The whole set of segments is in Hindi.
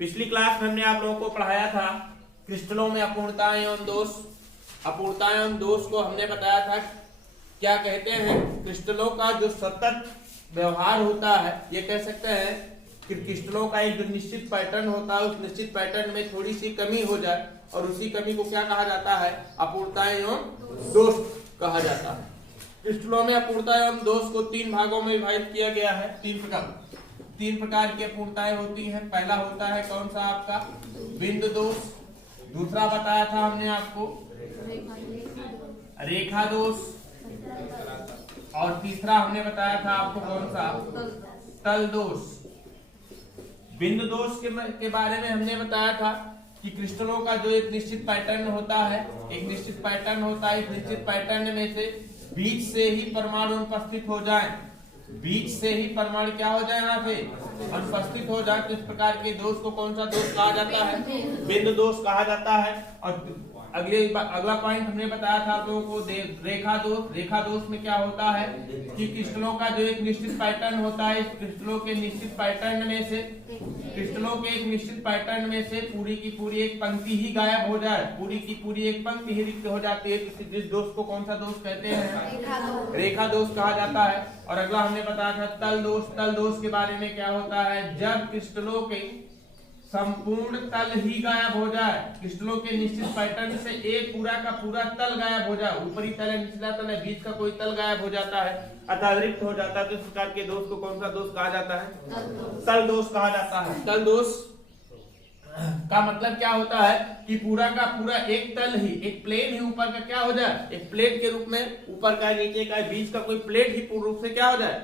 पिछली क्लास में हमने आप लोगों को पढ़ाया था क्रिस्टलों में अपूर्णता एवं दोष। अपूर्णता एवं दोष को हमने बताया था क्या कहते हैं, क्रिस्टलों का जो सतत व्यवहार होता है, ये कह सकते हैं कि क्रिस्टलों का एक जो निश्चित पैटर्न होता है, उस निश्चित पैटर्न में थोड़ी सी कमी हो जाए और उसी कमी को क्या कहा जाता है, अपूर्णता एवं दोष कहा जाता है। क्रिस्टलों में अपूर्णता एवं दोष को तीन भागों में विभाजित किया गया है। तीन प्रकार की अपूर्णताएं होती हैं। पहला होता है कौन सा आपका, बिंदु दोष। दूसरा बताया था हमने आपको रेखा दोष, और तीसरा हमने बताया था आपको कौन सा, तल दोष। बिंदु दोष के बारे में हमने बताया था कि क्रिस्टलों का जो एक निश्चित पैटर्न होता है, एक निश्चित पैटर्न में से बीच से ही परमाणु अनुपस्थित हो जाए, बीच से ही परमाणु क्या हो जाए, यहाँ पे अनुपस्थित हो जाए, तो इस प्रकार के दोष को कौन सा दोष कहा जाता है, बिंदु दोष कहा जाता है। और अगला पॉइंट हमने बताया था आप लोगों को रेखा दोष। रेखा दोष में क्या होता है कि क्रिस्टलों का जो एक निश्चित पैटर्न होता है, इस क्रिस्टलों के निश्चित पैटर्न में से पूरी की पूरी एक पंक्ति ही गायब हो जाए, पूरी की पूरी एक पंक्ति ही रिक्त हो जाती है, तो इस दोष को कौन सा दोष कहते हैं, रेखा दोष कहा जाता है। और अगला हमने बताया था तल दोष। तल दोष के बारे में क्या होता है, जब क्रिस्टलों के संपूर्ण तल ही गायब हो जाए, क्रिस्टलों के निश्चित पैटर्न से एक पूरा का पूरा तल गायब हो जाए, ऊपरी तल है, निचला तल है, बीच का कोई तल गायब हो जाता है, अतिरिक्त हो जाता है, तो इस प्रकार के दोष को कौन सा दोष कहा जाता है, तल दोष कहा जाता है। तल दोष का मतलब क्या होता है कि पूरा का पूरा एक तल ही, एक प्लेन ही ऊपर का क्या हो जाए, एक प्लेट के रूप में, ऊपर का नीचे का बीच का कोई प्लेट ही पूर्ण रूप से क्या हो जाए,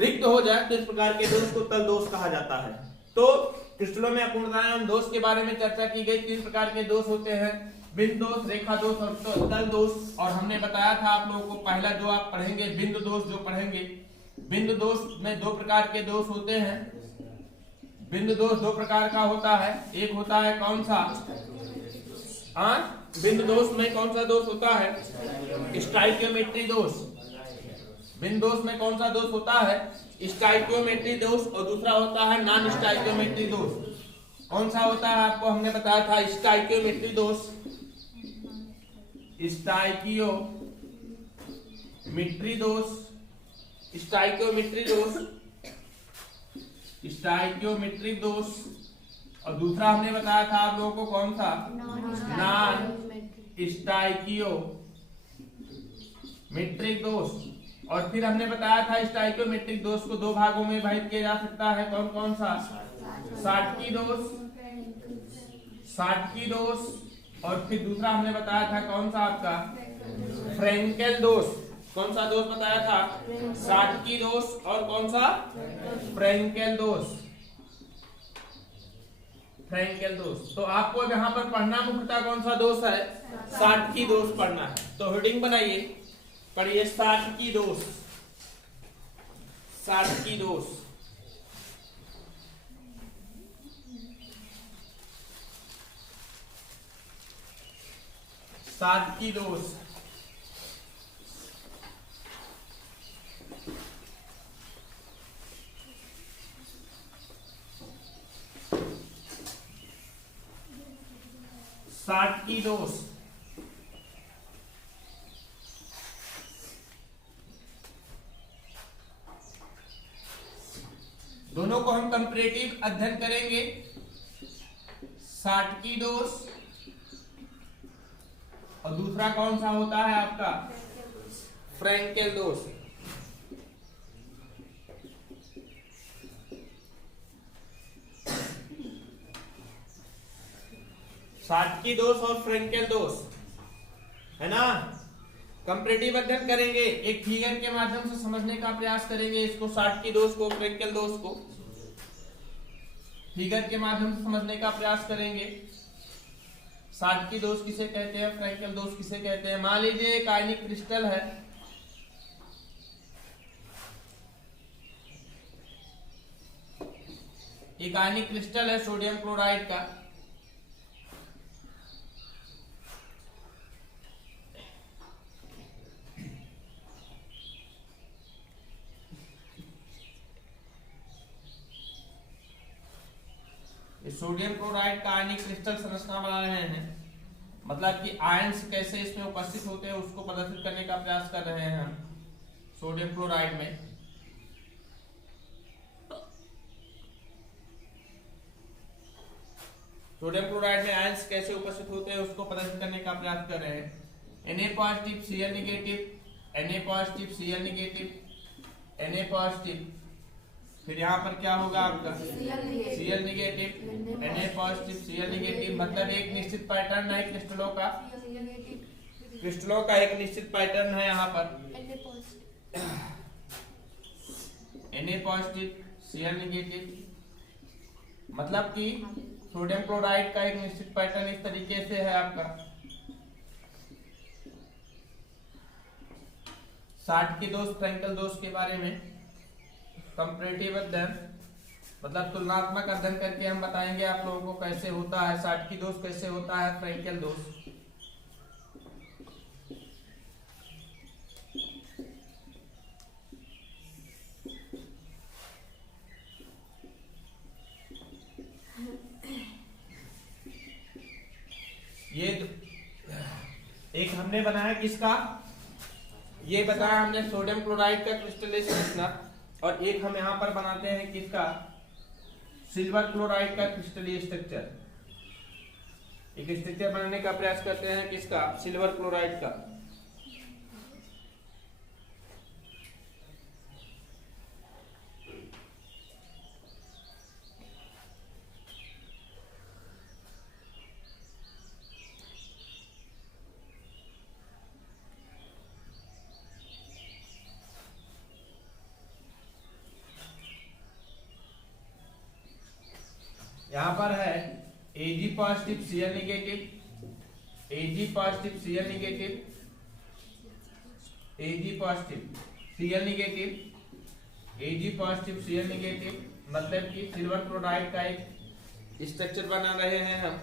रिक्त हो जाए, तो इस प्रकार के दोष को तल दोष कहा जाता है। तो क्रिस्टलों में अपूर्णता एवं दोष के बारे में चर्चा की गई। तीन प्रकार के दोष होते हैं, बिंदु दोष, रेखा दोष और तल दोष। और हमने बताया था आप लोगों को, पहला जो आप पढ़ेंगे बिंदु दोष जो पढ़ेंगे, बिंदु दोष में दो प्रकार के दोष होते हैं। बिंदु दोष दो प्रकार का होता है, एक होता है कौन सा, बिंदु दोष में कौन सा दोष होता है, स्टाइकियोमेट्री दोष। बिंदु दोष में कौन सा दोष होता है, स्टाइकियोमेट्री दोष, और दूसरा होता है नॉन स्टाइकियोमेट्री दोष। कौन सा होता है आपको हमने बताया था, स्टाइकियोमेट्री दोष। स्टाइकियोमेट्री दोष, स्टाइकियोमेट्री दोष, स्टाइकियोमेट्री दोष। और दूसरा हमने बताया था आप लोगों को कौन सा, नॉन स्टाइकियोमेट्रिक दोष। और फिर हमने बताया था स्टाइकियोमेट्रिक दोष को दो भागों में विभाजित किया जा सकता है, कौन कौन सा, साटकी दोष, साटकी दोष, और फिर दूसरा हमने बताया था कौन सा आपका, फ्रेंकेल दोष। कौन सा दोष बताया था, साटकी दोष, और कौन सा, फ्रेंकेल दोष, फ्रेंकेल दोष। तो आपको यहाँ पर पढ़ना मुख्यतः कौन सा दोष है, साटकी दोष पढ़ना है। तो हेडिंग बनाइए, पढ़िए साटकी दोष, साटकी दोष। साटकी दोष, साटकी दोष। दोनों को हम कंपैरेटिव अध्ययन करेंगे, साटकी दोष और दूसरा कौन सा होता है आपका, फ्रेंकेल दोष। साटकी दोष और फ्रेंकेल दोष है ना, कंपैरेटिव अध्ययन करेंगे, एक फिगर के माध्यम से समझने का प्रयास करेंगे इसको, साटकी दोष को, फ्रेंकेल दोष को फिगर के माध्यम से समझने का प्रयास करेंगे। साटकी दोष किसे कहते हैं, फ्रेंकेल दोष किसे कहते हैं। मान लीजिए एक आयनिक क्रिस्टल है, एक आयनिक क्रिस्टल है सोडियम क्लोराइड का, सोडियम क्लोराइड का आयनिक क्रिस्टल संरचना बना रहे हैं, मतलब कि आयंस कैसे इसमें उपस्थित होते हैं उसको प्रदर्शित करने का प्रयास कर रहे हैं हम सोडियम क्लोराइड में। सोडियम क्लोराइड में आयंस कैसे उपस्थित होते हैं उसको प्रदर्शित करने का प्रयास कर रहे हैं। Na positive Cl negative, Na positive Cl negative, Na positive, फिर यहाँ पर क्या होगा आपका Cl negative, Na positive Cl negative, मतलब एक निश्चित पैटर्न है क्रिस्टलों का एक निश्चित पैटर्न है यहाँ पर Na पॉजिटिव Cl नेगेटिव, मतलब कि सोडियम क्लोराइड का एक निश्चित पैटर्न इस तरीके से है आपका। 60 की दोष फ्रैंकल दोष के बारे में कंपैरेटिव अध्ययन, मतलब तुलनात्मक अध्ययन करके हम बताएंगे आप लोगों को कैसे होता है 60 की दोष, कैसे होता है फ्रैंकल दोष। ये एक हमने बनाया किसका, ये बताया हमने सोडियम क्लोराइड का क्रिस्टलीय संरचना, और एक हम यहाँ पर बनाते हैं किसका, सिल्वर क्लोराइड का क्रिस्टलीय स्ट्रक्चर। एक स्ट्रक्चर बनाने का प्रयास करते हैं किसका, सिल्वर क्लोराइड का। यहाँ पर है Ag positive Cl negative, Ag positive Cl negative, Ag positive Cl negative, Ag positive Cl negative, मतलब कि सिल्वर क्लोराइड का एक स्ट्रक्चर बना रहे हैं हम।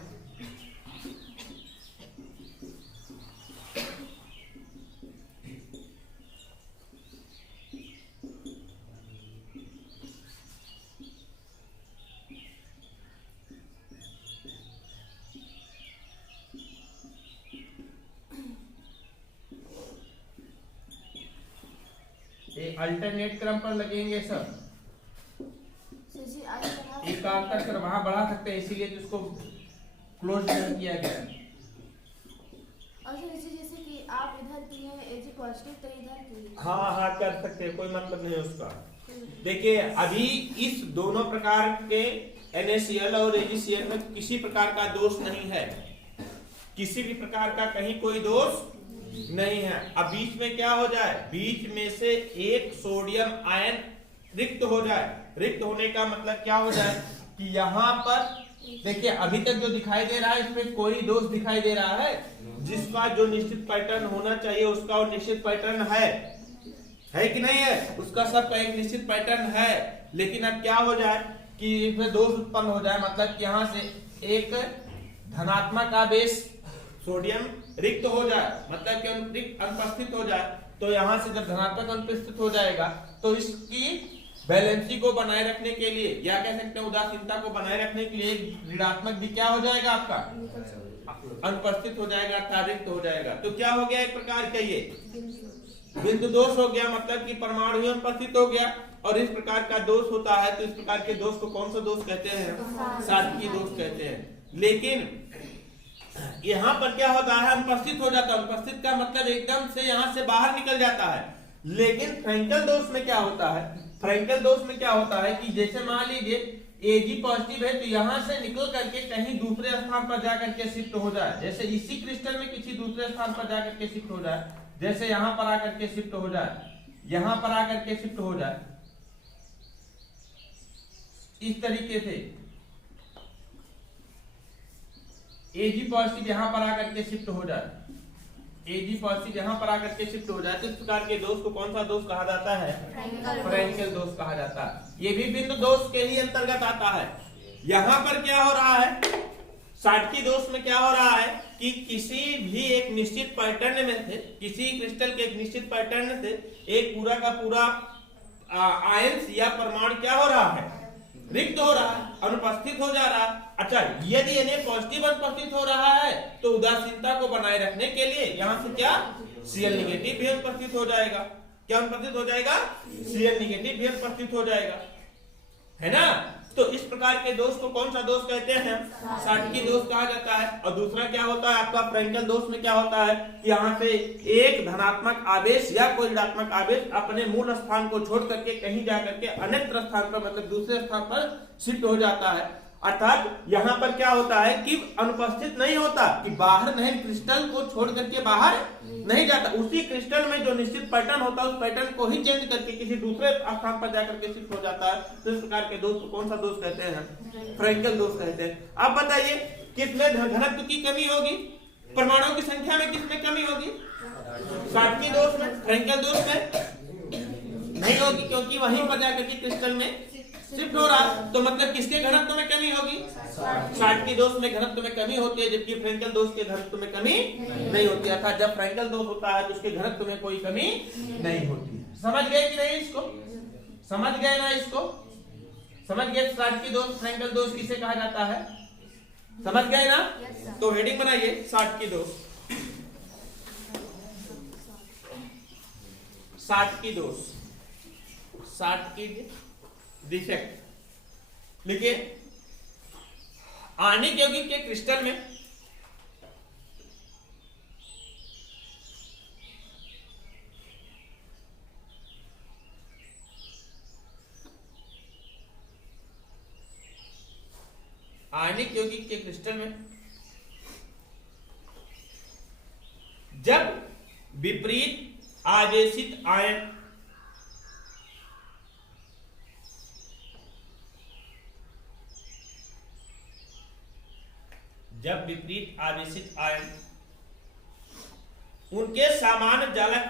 अल्टरनेट क्रम पर लगेंगे सब, एकांतर क्रम वहां बढ़ा सकते हैं, इसीलिए तो इसको क्लोज किया गया। और जैसे कि आप इधर किए हैं Ag पॉजिटिव तो इधर किए, हाँ कर सकते हैं, कोई मतलब नहीं उसका। देखिए अभी इस दोनों प्रकार के NaCl और AgCl में किसी प्रकार का दोष नहीं है, किसी भी प्रकार का कहीं कोई दोष नहीं है। अब बीच में क्या हो जाए, बीच में से एक सोडियम आयन रिक्त हो जाए। रिक्त होने का मतलब क्या हो जाए कि यहाँ पर देखिए अभी तक जो दिखाई दे रहा है इसमें कोई दोष दिखाई दे रहा है, जिसका जो निश्चित पैटर्न होना चाहिए उसका वो निश्चित पैटर्न है कि नहीं है, उसका सबका एक निश्चित पैटर्न है। लेकिन अब क्या हो जाए कि इसमें दोष उत्पन्न हो जाए, मतलब कि यहाँ से एक धनात्मक आवेश सोडियम रिक्त हो जाए, मतलब कि अनुपस्थित हो जाए। तो यहाँ से जब धनात्मक अनुपस्थित हो जाएगा तो इसकी बैलेंसी को बनाए रखने के लिए, या कह सकते हैं उदासीनता को बनाए रखने के लिए ऋणात्मक भी क्या हो जाएगा आपका, अनुपस्थित हो जाएगा, अर्थात रिक्त हो जाएगा। तो क्या हो गया, एक प्रकार का ये बिंदु दोष हो गया, मतलब कि परमाणु ही अनुपस्थित हो गया। और इस प्रकार का दोष होता है तो इस प्रकार के दोष को कौन सा दोष कहते हैं, सादगी दोष कहते हैं। लेकिन यहाँ पर क्या होता है, अनुपस्थित हो जाता है। अनुपस्थित का मतलब एकदम से यहाँ से बाहर निकल जाता है। लेकिन फ्रैंकल दोष में क्या होता है, फ्रैंकल दोष में क्या होता है कि जैसे मान लीजिए Ag पॉजिटिव है तो यहाँ से निकल करके कहीं दूसरे स्थान पर जाकर के शिफ्ट हो जाए, जैसे इसी क्रिस्टल में किसी दूसरे स्थान पर जाकर के शिफ्ट हो जाए, जैसे यहाँ पर आकर के शिफ्ट हो जाए, यहाँ पर आकर के शिफ्ट हो जाए, इस तरीके से Ag पॉजिटिव यहाँ पर आकर के शिफ्ट हो जाए, Ag पॉजिटिव यहाँ पर आकर के शिफ्ट हो जाए, तो इस प्रकार के दोष को कौन सा दोष कहा जाता है, फ्रैंकल दोष कहा जाता है। ये भी बिंदु दोष के ही अंतर्गत आता है। यहाँ पर क्या हो रहा है, साटकी दोष में क्या हो रहा है कि किसी भी एक निश्चित पैटर्न में से, किसी क्रिस्टल के एक निश्चित पैटर्न से एक पूरा का पूरा आयंस या परमाणु क्या हो रहा है, रिक्त हो रहा है, अनुपस्थित हो जा रहा है। अच्छा, यदि Na पॉजिटिव अनुपस्थित हो रहा है तो उदासीनता को बनाए रखने के लिए यहां से क्या Cl नेगेटिव भी अनुपस्थित हो जाएगा। क्या अनुपस्थित हो जाएगा? Cl नेगेटिव भी अनुपस्थित हो जाएगा, है ना। तो इस प्रकार के दोष को कौन सा दोष कहते हैं? साटकी दोष कहा जाता है। और दूसरा क्या होता है आपका फ्रैंकल दोष में क्या होता है कि यहाँ पे एक धनात्मक आवेश या कोई ऋणात्मक आवेश अपने मूल स्थान को छोड़ करके कहीं जाकर के अन्यत्र स्थान पर मतलब दूसरे स्थान पर शिफ्ट हो जाता है। अर्थात यहाँ पर क्या होता है कि अनुपस्थित नहीं होता, कि बाहर नहीं, क्रिस्टल को छोड़ करके बाहर नहीं जाता, उसी क्रिस्टल में जो निश्चित पैटर्न होता है उस पैटर्न को ही चेंज करके किसी दूसरे स्थान पर जाकर के शिफ्ट हो जाता है। तो इस प्रकार के दोष को कौन सा दोष कहते हैं? फ्रैंकल दोष कहते हैं। अब बताइए किसमें घनत्व की कमी होगी? परमाणुओं की संख्या में किसमें कमी होगी? साटकी दोष में। फ्रैंकल दोष में नहीं होगी, क्योंकि वहीं पर जाकर के क्रिस्टल में शिफ्ट हो रहा। तो मतलब किसके घनत्व में कमी होगी? साटकी दोष में घनत्व में कमी होती है, जबकि फ्रैंकल दोष के घनत्व में कमी नहीं होती है। अर्थात जब फ्रैंकल दोष होता है तो उसके घनत्व में कोई कमी नहीं होती है। समझ गए कि नहीं? इसको समझ गए ना? इसको समझ गए? साटकी दोष फ्रैंकल दोष किसे कहा जाता है? समझ गए ना? तो हेडिंग बनाइए साटकी दोष। साटकी दोष, साटकी डिफेक्ट लिखिए। आणिक यौगिक के क्रिस्टल में आणिक यौगिक के क्रिस्टल में जब विपरीत आवेशित आयन उनके सामान्य जालक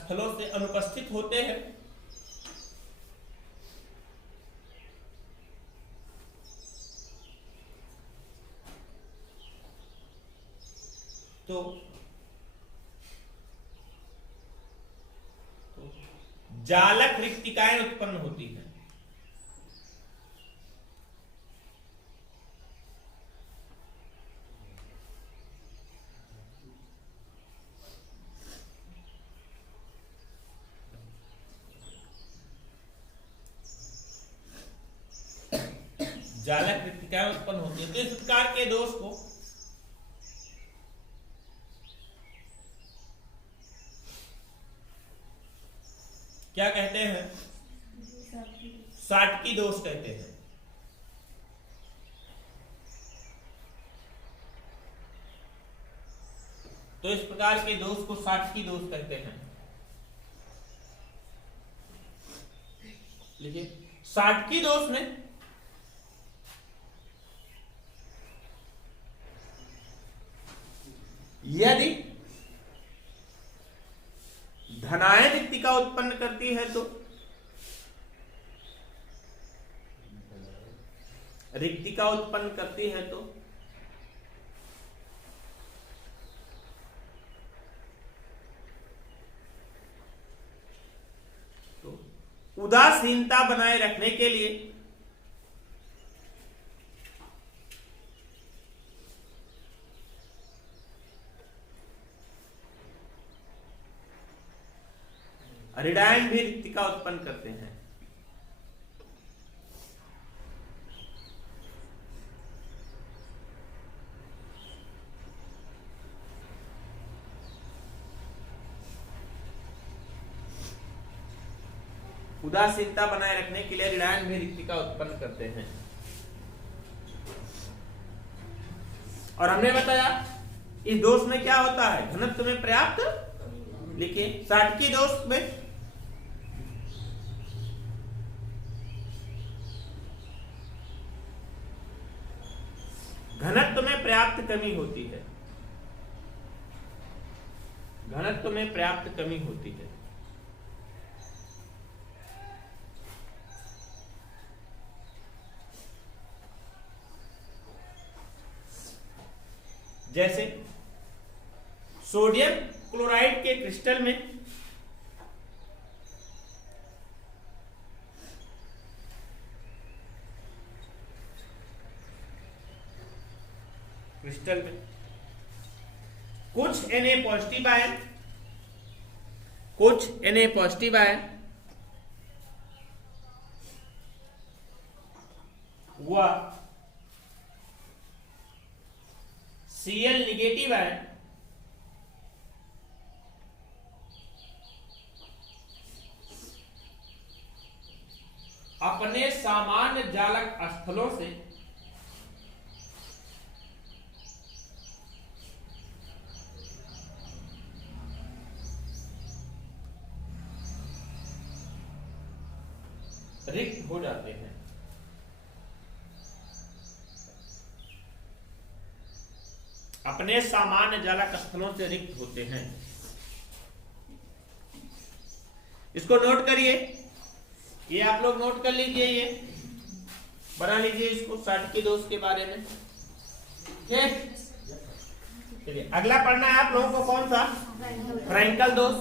स्थलों से अनुपस्थित होते हैं तो जालक रिक्तिकाएं उत्पन्न होती हैं। जालक रिक्तिकाएं उत्पन्न होती है। तो इस प्रकार के दोष को क्या कहते हैं? साटकी दोष कहते हैं। तो इस प्रकार के दोष को साटकी दोष कहते हैं। लिखिए, साटकी दोष में यदि धनायन रिक्तिका उत्पन्न करती है तो उदासीनता बनाए रखने के लिए ऋणायन भी रिक्तिका उत्पन्न करते हैं। उदासीनता बनाए रखने के लिए ऋणायन भी रिक्तिका उत्पन्न करते हैं। और हमने बताया इस दोष में क्या होता है? घनत्व में पर्याप्त। लिखिए, साटकी दोष में घनत्व में पर्याप्त कमी होती है। घनत्व में पर्याप्त कमी होती है। जैसे सोडियम क्लोराइड के क्रिस्टल में क्रिस्टल में कुछ Na पॉजिटिव आयन, कुछ Na पॉजिटिव आयन व Cl निगेटिव आयन अपने सामान्य जालक स्थलों से रिक्त हो जाते हैं। अपने सामान्य जालक स्थलों से रिक्त होते हैं। इसको नोट करिए, ये आप लोग नोट कर लीजिए, ये बना लीजिए इसको साटकी दोष के बारे में। ठीक, चलिए अगला पढ़ना है आप लोगों को कौन सा, फ्रैंकल दोष।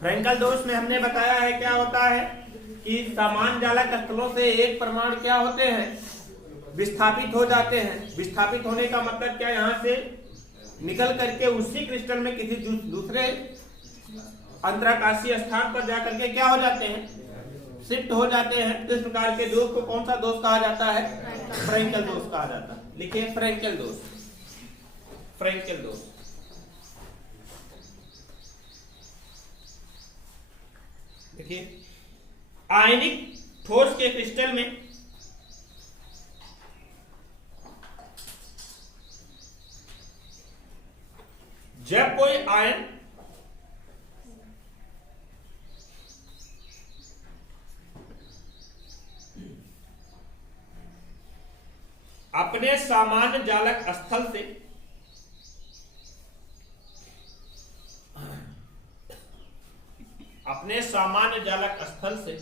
फ्रैंकल दोष में हमने बताया है क्या होता है कि समान जालक स्थलों से एक परमाणु क्या होते हैं, विस्थापित हो जाते हैं। विस्थापित होने का मतलब क्या, यहां से निकल करके उसी क्रिस्टल में किसी दूसरे अंतराकाशीय स्थान पर जाकर के क्या हो जाते हैं, शिफ्ट हो जाते हैं। तो इस प्रकार के दोष को कौन सा दोष कहा जाता है, फ्रैंकल दोष कहा जाता है। लिखिए फ्रैंकल दोष, फ्रैंकल दोष। देखिए आयनिक ठोस के क्रिस्टल में जब कोई आयन अपने सामान्य जालक स्थल से अपने सामान्य जालक स्थल से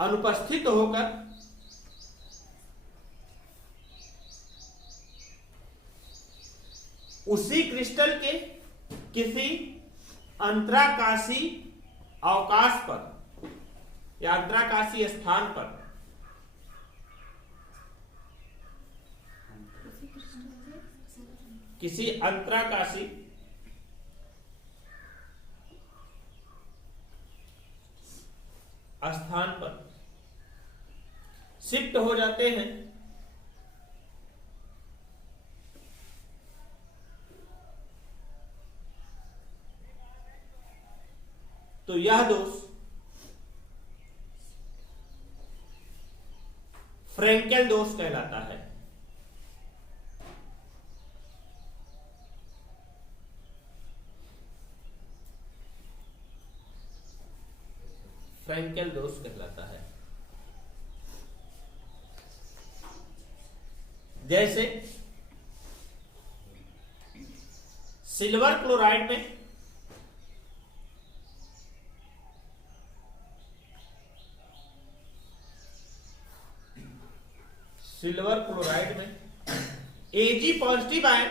अनुपस्थित होकर उसी क्रिस्टल के किसी अंतराकाशी अवकाश पर या अंतराकाशी स्थान पर किसी अंतराकाशी स्थान पर शिफ्ट हो जाते हैं, तो यह दोष फ्रैंकल दोष कहलाता है। फ्रैंकल दोष कहलाता है। जैसे सिल्वर क्लोराइड में Ag पॉजिटिव आयन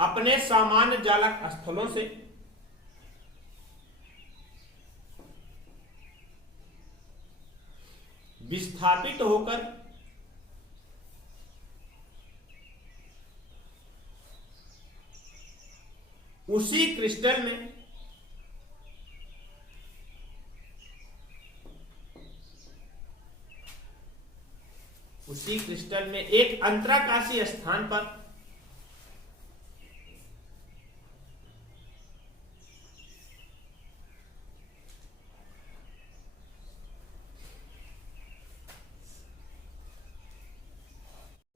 अपने सामान्य जालक स्थलों से विस्थापित होकर उसी क्रिस्टल में एक अंतराकाशीय स्थान पर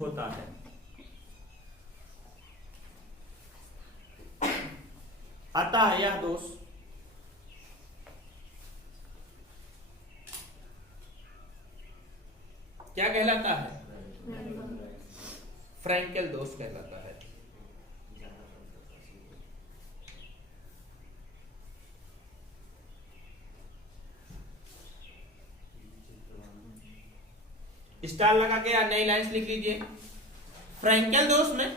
होता है। अतः यह दोष क्या कहलाता है, फ्रैंकल दोष कहलाता है। स्टार लगा के या नई लाइन्स लिख लीजिए। फ्रैंकल दोष में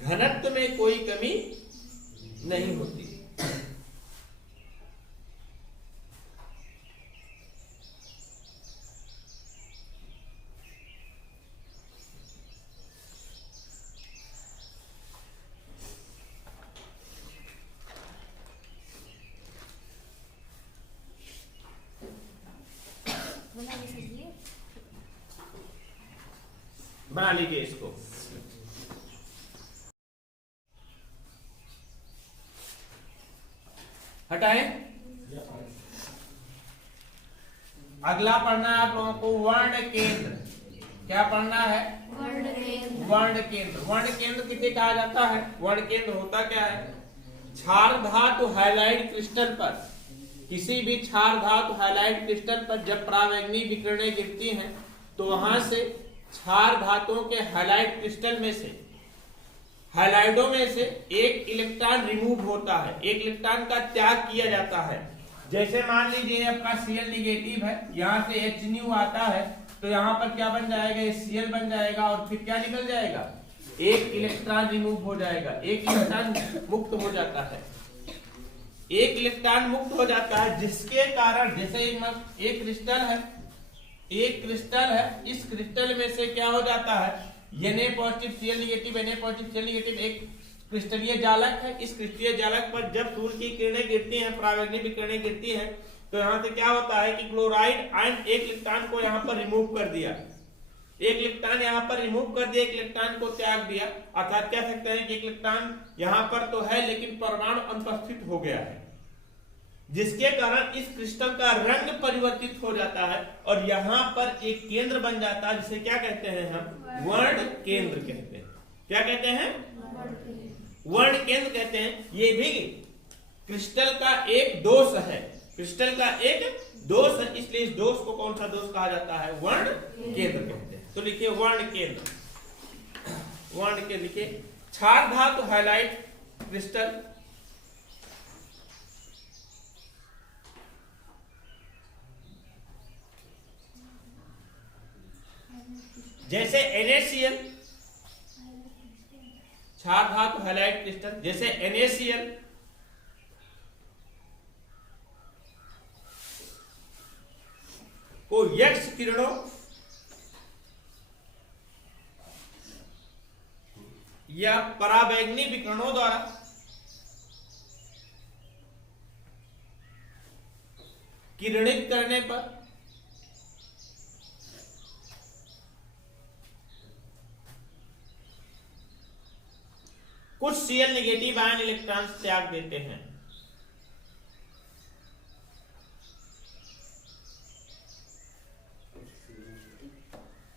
घनत्व में कोई कमी नहीं होती। बना लीजिए इसको। हटाएं। अगला पढ़ना है आप लोगों को वर्ण केंद्र। क्या पढ़ना है? वर्ण केंद्र। वर्ण केंद्र किसे कहा जाता है? वर्ण केंद्र होता क्या है? क्षार धातु हाइलाइट क्रिस्टल पर, किसी भी क्षार धातु हाइलाइट क्रिस्टल पर जब परावैंगनी विकिरणें गिरती हैं तो वहां से क्षार धातुओं के हाइलाइट क्रिस्टल में से, हाइलाइडों में से एक इलेक्ट्रॉन रिमूव होता है, एक इलेक्ट्रॉन का त्याग किया जाता है। जैसे मान लीजिए आपका Cl निगेटिव है, यहाँ से H आता है तो यहाँ पर क्या बन जाएगा? Cl बन जाएगा और फिर क्या निकल जाएगा? एक इलेक्ट्रॉन रिमूव हो जाएगा, एक इलेक्ट्रॉन मुक्त हो जाता है, एक इलेक्ट्रॉन मुक्त हो जाता है, जिसके कारण जैसे एक क्रिस्टल है, एक क्रिस्टल है, इस क्रिस्टल में से क्या हो जाता है? Na positive Cl negative, Na positive Cl negative एक क्रिस्टलीय जालक है। इस क्रिस्टलीय जालक पर जब सूर्य की किरणें गिरती हैं, परावैंगनी विकिरणें गिरती हैं, तो यहाँ से क्या होता है कि क्लोराइड आयन एक इलेक्ट्रॉन को यहाँ पर रिमूव कर दिया, एक इलेक्ट्रॉन यहाँ पर रिमूव कर दिया, एक इलेक्ट्रॉन को त्याग दिया। अर्थात कह सकते हैं कि एक इलेक्ट्रॉन यहाँ पर तो है लेकिन परमाणु अनुपस्थित हो गया है, जिसके कारण इस क्रिस्टल का रंग परिवर्तित हो जाता है और यहाँ पर एक केंद्र बन जाता है, जिसे क्या कहते हैं? हम वर्ण केंद्र कहते हैं। क्या कहते हैं? वर्ण केंद्र कहते हैं। ये भी क्रिस्टल का एक दोष है, क्रिस्टल का एक दोष है, इसलिए इस दोष को कौन सा दोष कहा जाता है? वर्ण केंद्र कहते हैं। तो लिखिए वर्ण केंद्र। वर्ण केंद्र लिखिए क्षार धातु हाइलाइट क्रिस्टल, जैसे NaCl, क्षार धातु हाइलाइट क्रिस्टल जैसे NaCl, को यक्ष किरणों या परावैंगनी विकिरणों द्वारा किरणित करने पर कुछ Cl निगेटिव आयन इलेक्ट्रॉन त्याग देते हैं।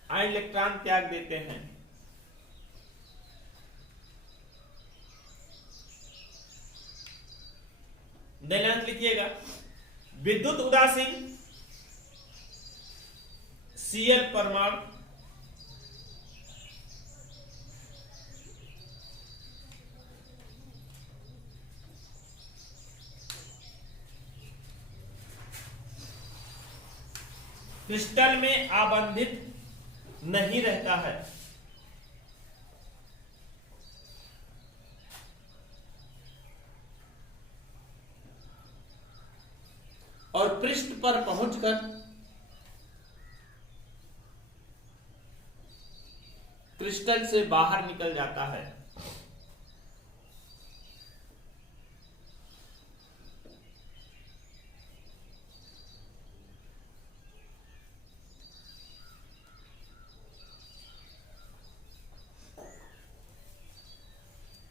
आयन इलेक्ट्रॉन त्याग देते हैं। दैलांत लिखिएगा विद्युत उदासीन Cl परमाणु क्रिस्टल में आबंधित नहीं रहता है। और पृष्ठ पर पहुंचकर क्रिस्टल से बाहर निकल जाता है।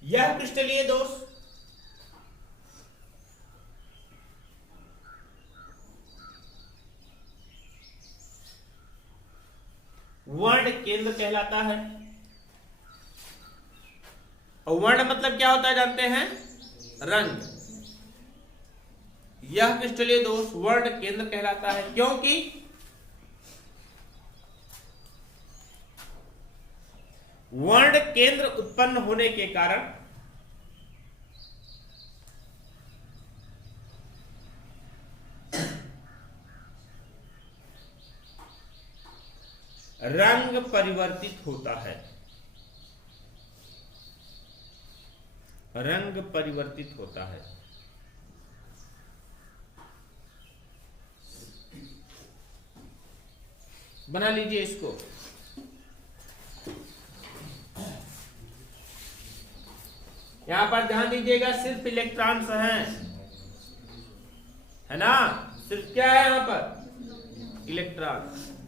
यह क्रिस्टलीय दोष वर्ण केंद्र कहलाता है। और वर्ण मतलब क्या होता है जानते हैं? रंग। यह क्रिस्टलीय दोष वर्ण केंद्र कहलाता है, क्योंकि वर्ण केंद्र उत्पन्न होने के कारण रंग परिवर्तित होता है। रंग परिवर्तित होता है। बना लीजिए इसको। यहां पर ध्यान दीजिएगा, सिर्फ इलेक्ट्रॉन्स हैं, है ना, सिर्फ क्या है यहां पर, इलेक्ट्रॉन।